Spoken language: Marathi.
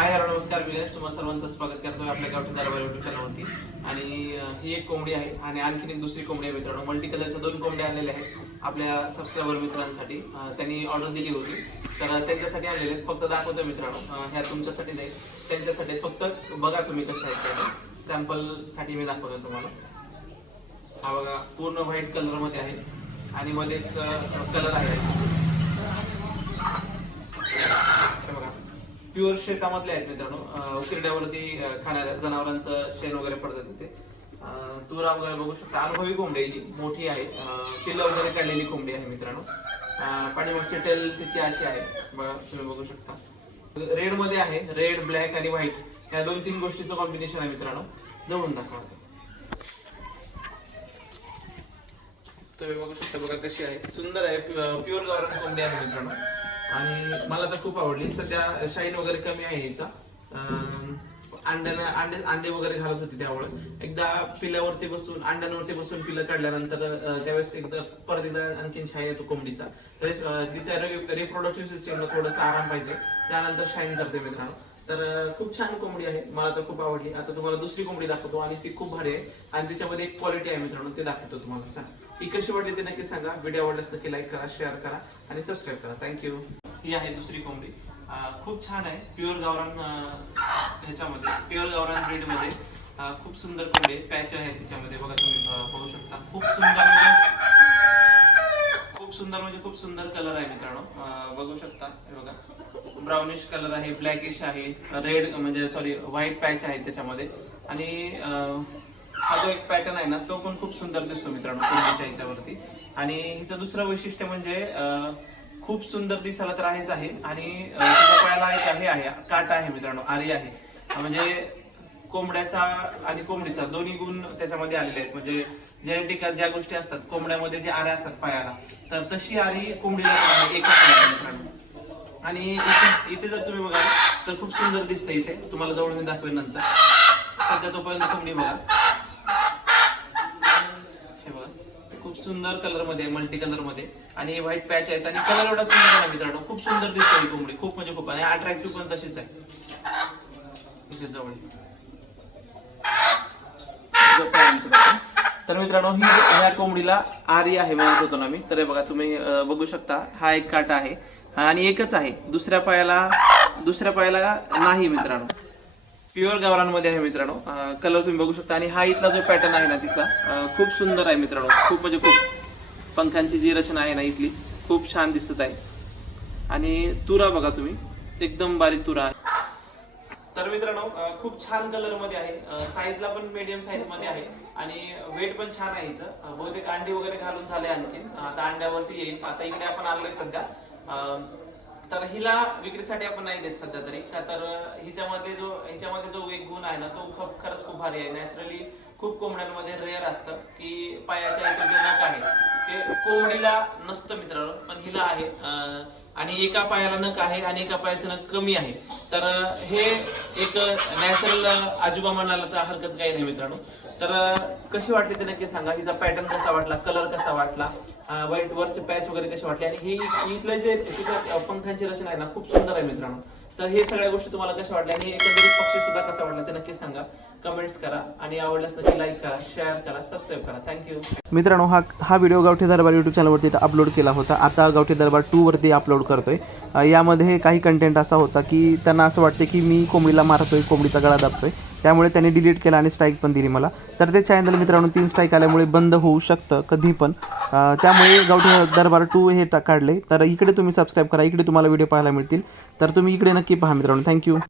हाय हॅलो नमस्कार विलास. तुम्हाला सर्वांचं स्वागत करतोय आपल्या गावठी दरबार युट्यूब चॅनलवरती आणि ही एक कोंबडी आहे आणि आणखीन एक दुसरी कोंबडी आहे मित्रांनो. मल्टी कलरच्या दोन कोंबड्या आणलेल्या आहेत आपल्या सबस्क्रायबर मित्रांसाठी. त्यांनी ऑर्डर दिली होती. तर त्यांच्यासाठी आणलेले आहेत. फक्त दाखवतो मित्रांनो. ह्या तुमच्यासाठी नाही. त्यांच्यासाठी फक्त बघा तुम्ही कशा आहेत त्या. सॅम्पलसाठी मी दाखवतो तुम्हाला. हा बघा पूर्ण व्हाईट कलरमध्ये आहे. आणि मध्येच कलर आहे हे बघा प्युअर शेतामधले आहेत मित्रांनो. अं, उकिरड्यावरती खाणाऱ्या जनावरांचं शेण वगैरे पडतात तिथे. तूर तुरा वगैरे बघू शकता. अनुभवी कोंबडी मोठी आहे. अं, वगैरे काढलेली कोंबडी आहे मित्रांनो. पाठीमागचे टेल तिची अशी आहे. तुम्ही बघू शकता. रेडमध्ये आहे. रेड ब्लॅक आणि व्हाईट या दोन तीन गोष्टीचं कॉम्बिनेशन आहे मित्रांनो. जवळून दाखवा. तुम्ही बघू शकता बघा कशी आहे. सुंदर आहे. प्युअर गावरान कोंबडी आहे मित्रांनो. आणि मला तर खूप आवडली. सध्या शाईन वगैरे कमी आहे याचा अंड्यानं अंडे अंडे वगैरे घालत होती त्यामुळे. एकदा पिल्यावरती बसून अंड्यांवरती बसून पिलं काढल्यानंतर त्यावेळेस एकदा परत एकदा आणखीन शाईन येतो कोंबडीचा. तर तिच्या रिप्रोडक्टिव्ह सिस्टमला थोडासा आराम पाहिजे. त्यानंतर शाईन करते मित्रांनो. तर खूप छान कोंबडी आहे. मला तर खूप आवडली. आता तुम्हाला दुसरी कोंबडी दाखवतो आणि ती खूप भारी आहे. आणि तिच्यामध्ये एक क्वालिटी आहे मित्रांनो ते दाखवतो तुम्हाला. सांग ही कशी वाटली ते नक्की सांगा. व्हिडिओ आवडल्यास नक्की लाईक करा शेअर करा आणि सबस्क्राईब करा. थँक्यू ही आहे दुसरी कोंबडी. खूप छान आहे. प्युअर गावरान ह्याच्यामध्ये प्युअर गावरान ब्रीडमध्ये. खूप सुंदर कोंबडी आहे. पॅच आहे तिच्यामध्ये. बघा तुम्ही बघू शकता. खूप सुंदर म्हणजे खूप सुंदर म्हणजे खूप सुंदर कलर आहे मित्रांनो. बघू शकता. हे बघा. ब्राउनिश कलर आहे ब्लॅकिश आहे रेड म्हणजे सॉरी व्हाईट पॅच आहे त्याच्यामध्ये. आणि हा जो एक पॅटर्न आहे ना तो पण खूप सुंदर दिसतो मित्रांनो कोंबडीच्या ह्याच्यावरती. आणि हिचं दुसरं वैशिष्ट्य म्हणजे खूप सुंदर दिसायला तर आहेच आहे. आणि अं, तिच्या पायाला एक हे आहे काट आहे मित्रांनो आरी आहे. म्हणजे कोंबड्याचा आणि कोंबडीचा दोन्ही गुण त्याच्यामध्ये आलेले आहेत. म्हणजे जेनेटिक ज्या गोष्टी असतात कोंबड्यामध्ये जे आऱ्या असतात पायाला तर तशी आरी कोंबडीला पण आहे, एकच मित्रांनो. आणि इथे इथे जर तुम्ही बघाल तर खूप सुंदर दिसतं इथे. तुम्हाला जवळ मी दाखवेन नंतर. सध्या तोपर्यंत कोंबडी बघा हे बघा खूप सुंदर कलरमध्ये मल्टी कलरमध्ये. आणि व्हाईट पॅच आहेत आणि कलर एवढा सुंदर आहे मित्रांनो. खूप सुंदर दिसते ही कोंबडी. खूप म्हणजे खूप. आणि अट्रॅक्टिव्ह पण तशीच आहे. जवळ. तर मित्रांनो ही ह्या कोंबडीला आरी आहे म्हणत होतो ना मी. तर बघा तुम्ही बघू शकता. हा एक काटा आहे. आणि एकच आहे. दुसऱ्या पायाला दुसऱ्या पायाला नाही मित्रांनो. प्युअर गावरांमध्ये आहे मित्रांनो. कलर तुम्ही बघू शकता. आणि हा इथला जो पॅटर्न आहे ना तिचा खूप सुंदर आहे मित्रांनो. खूप म्हणजे खूप पंखांची जी रचना आहे ना इथली खूप छान दिसत आहे. आणि तुरा बघा तुम्ही. एकदम बारीक तुरा आहे. तर मित्रांनो खूप छान कलरमध्ये आहे साईजला पण मीडियम साईजमध्ये आहे. आणि वेट पण छान आहे बहुतेक अंडी वगैरे घालून झाले आणखीन. आता अंड्यावरती येईल. आता इकडे आपण आलोय सध्या. तर हिला विक्रीसाठी आपण नाही देत सध्या तरी. का तर हिच्यामध्ये जो हिच्यामध्ये जो एक गुण आहे ना तो खूप खरंच खूप भारी आहे. नॅचरली खूप कोंबड्यांमध्ये रेअर असतं की पायाच्या इथे जे नख आहे ते कोंबडीला नसतं मित्रांनो पण हिला आहे. आणि एका पायाला नख आहे आणि एका पायाचं नख कमी आहे. तर हे एक नॅचरल आजोबा म्हणाला तर हरकत काही नाही मित्रांनो. तर कशी वाटली ते नक्की सांगा? हिचा पॅटर्न कसा वाटला? कलर कसा वाटला? वाईट वरचे पॅच वगैरे कसे वाटले? आणि ही इथलं जे तिच्या पंखांची रचना आहे ना खूप सुंदर आहे मित्रांनो. तर हे सगळ्या गोष्टी तुम्हाला कशा वाटल्या? आणि एकंदरीत पक्षी सुद्धा कसा वाटला ते नक्की सांगा. कमेंट्स करा. आणि आवडल्यास नक्की लाईक करा शेअर करा सबस्क्राईब करा. थँक्यू मित्रांनो हा हा व्हिडिओ गावठी दरबार यूट्यूब चॅनलवरती अपलोड केला होता. आता गावठी दरबार टूवरती अपलोड करतोय. यामध्ये काही कंटेंट असा होता की त्यांना असं वाटते की मी कोंबडीला मारतोय कोंबडीचा गळा दाबतोय. त्यामुळे त्यांनी डिलीट केला आणि स्ट्राईक पण दिली मला. तर ते चॅनल मित्रांनो तीन स्ट्राईक आल्यामुळे बंद होऊ शकतं कधी पण. त्यामुळे गावठी दरबार टू हे टा काढले. तर इकडे तुम्ही सबस्क्राईब करा. इकडे तुम्हाला व्हिडिओ पाहायला मिळतील. तर तुम्ही इकडे नक्की पहा मित्रांनो. थँक्यू